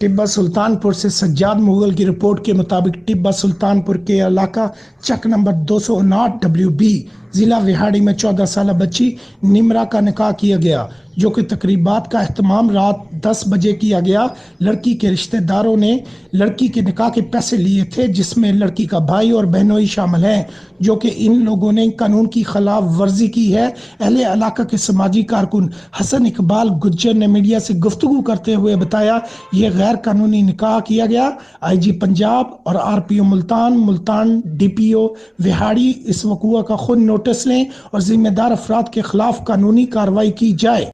टिब्बा सुल्तानपुर से सज्जाद मुगल की रिपोर्ट के मुताबिक टिब्बा सुल्तानपुर के इलाका चक नंबर 259 WB ज़िला विहाड़ी में 14 साल बच्ची निमरा का निकाह किया गया, जो कि तकरीबात का अहतमाम रात 10 बजे किया गया। लड़की के रिश्तेदारों ने लड़की के निकाह के पैसे लिए थे, जिसमें लड़की का भाई और बहनोई शामिल हैं, जो कि इन लोगों ने कानून की खिलाफ वर्जी की है। अहले इलाका के समाजी कारकुन हसन इकबाल गुज्जर ने मीडिया से गुफ्तगू करते हुए बताया, ये गैर कानूनी निकाह किया गया। IG पंजाब और RPO मुल्तान DPO विहाड़ी इस वक़ुआ का खुद नोटिस लें और जिम्मेदार अफराद के खिलाफ कानूनी कार्रवाई की जाए।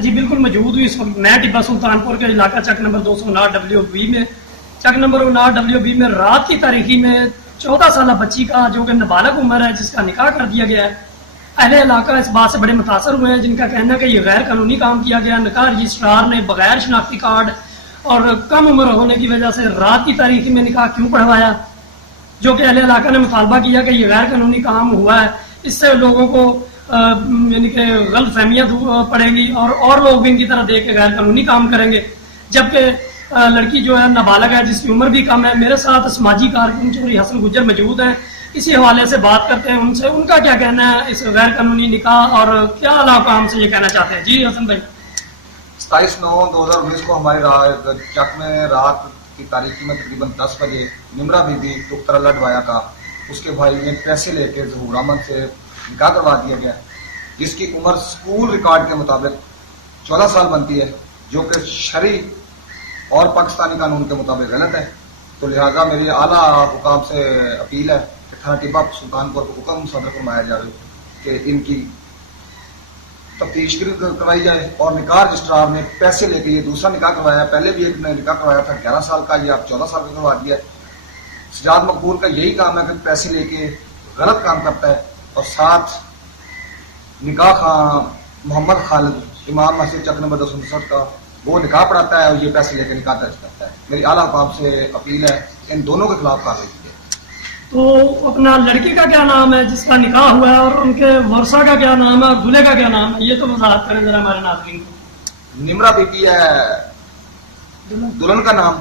जी बिल्कुल मौजूद हुई इस वक्त मैं टिब्बा सुल्तानपुर के इलाका चक नंबर 259 WB में चक नंबर 9 WB में रात की तारीखी में 14 साल बच्ची का, जो कि नाबालग उम्र है, जिसका निकाह कर दिया गया है। अहले इलाका इस बात से बड़े मुतासर हुए हैं, जिनका कहना है कि ये गैर कानूनी काम किया गया। निकाह रजिस्ट्रार ने बगैर शनाख्ती कार्ड और कम उम्र होने की वजह से रात की तारीखी में निकाह क्यों पढ़वाया, जो कि अहले इलाका ने मुतालबा किया कि ये गैर कानूनी काम हुआ है। इससे लोगों को यानी कि गलत फहमियाँ पड़ेंगी और लोग भी इनकी तरह देख के गैर कानूनी काम करेंगे, जबकि लड़की जो है नाबालग है, जिसकी उम्र भी कम है। मेरे साथ समाजी कारकुन चौधरी हसन गुज्जर मौजूद हैं, इसी हवाले से बात करते हैं उनसे, उनका क्या कहना है इस गैर कानूनी निकाह और क्या अला काम से ये कहना चाहते हैं। जी हसन भाई। 27/9/2019 को हमारी चक में रात की तारीखी में तकरीबन 10 बजे निमरा बीबी डॉक्टर अल्लाह डवाया का उसके भाई ने पैसे लेके ज़हूर अहमद से निकाह करवा दिया गया, जिसकी उम्र स्कूल रिकॉर्ड के मुताबिक 14 साल बनती है, जो कि शरी और पाकिस्तानी कानून के मुताबिक गलत है। तो लिहाजा मेरी आला हुकाम से अपील है कि थाना टिब्बा सुल्तानपुर को हुक्म सदर फरमाया जाए कि इनकी तफ्तीश करवाई जाए। और निकाह रजिस्ट्रार ने पैसे लेके ये दूसरा निकाह करवाया, पहले भी एक ने निकाह करवाया था 11 साल का, ये आप 14 साल का करवा दिया। सजाद मकबूल का यही काम है कि पैसे लेके गलत काम करता है, और साथ निकाह खां मोहम्मद खालिद इमाम मस्जिद चक नंबर 259 का वो निकाह पढ़ाता है और ये पैसे लेकर निकाह दर्ज करता है। मेरी आला हुकाम से अपील है इन दोनों के खिलाफ कार्रवाई की जाए। तो अपना लड़के का क्या नाम है जिसका निकाह हुआ है, और उनके वर्षा का क्या नाम है और दूल्हे का क्या नाम है, ये तो वजाहत करें जरा हमारे नाज़रीन को। निमरा बीबी है दुल्हन का नाम,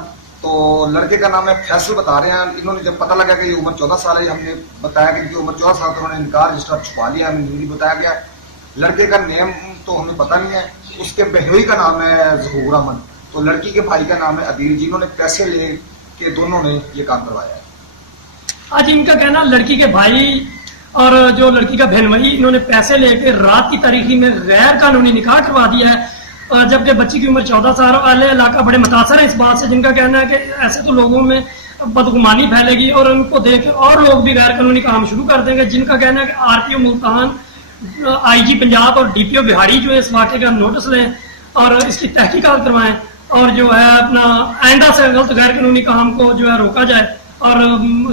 तो लड़के का नाम है फैसल बता रहे हैं। इन्होंने जब पता लगा कि ये उम्र 14 साल है, हमने बताया कि इनकी उम्र 14 साल, तो उन्होंने निकाह रजिस्टर छुपा लिया, हमें नहीं बताया गया। लड़के का नेम तो हमें पता नहीं है, उसके बहनोई का नाम है ज़हूर अहमद, तो लड़की के भाई का नाम है अदील, जिन्होंने पैसे ले के दोनों ने ये काम करवाया है। आज इनका कहना लड़की के भाई और जो लड़की का बहनोई, इन्होंने पैसे लेके रात की तारीखी में गैर कानूनी निकाह करवा दिया है, जबकि बच्ची की उम्र 14 साल। अहले इलाका बड़े मुतासर है इस बात से, जिनका कहना है कि ऐसे तो लोगों में बदगुमानी फैलेगी और उनको देख और लोग भी गैर कानूनी काम शुरू कर देंगे। जिनका कहना है कि RPO मुल्तान, IG पंजाब और DPO बिहाड़ी जो है इस वाक़े का नोटिस लें और इसकी तहकीकात करवाएं, और जो है अपना आइंदा से गलत गैर कानूनी काम को जो है रोका जाए, और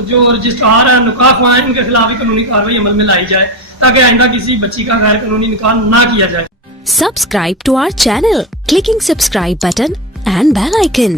जो रजिस्ट्रार है निकाह ख्वाह इनके खिलाफ भी कानूनी कार्रवाई अमल में लाई जाए, ताकि आइंदा किसी बच्ची का गैर कानूनी निकाह ना किया जाए। Subscribe to our channel, clicking subscribe button and bell icon.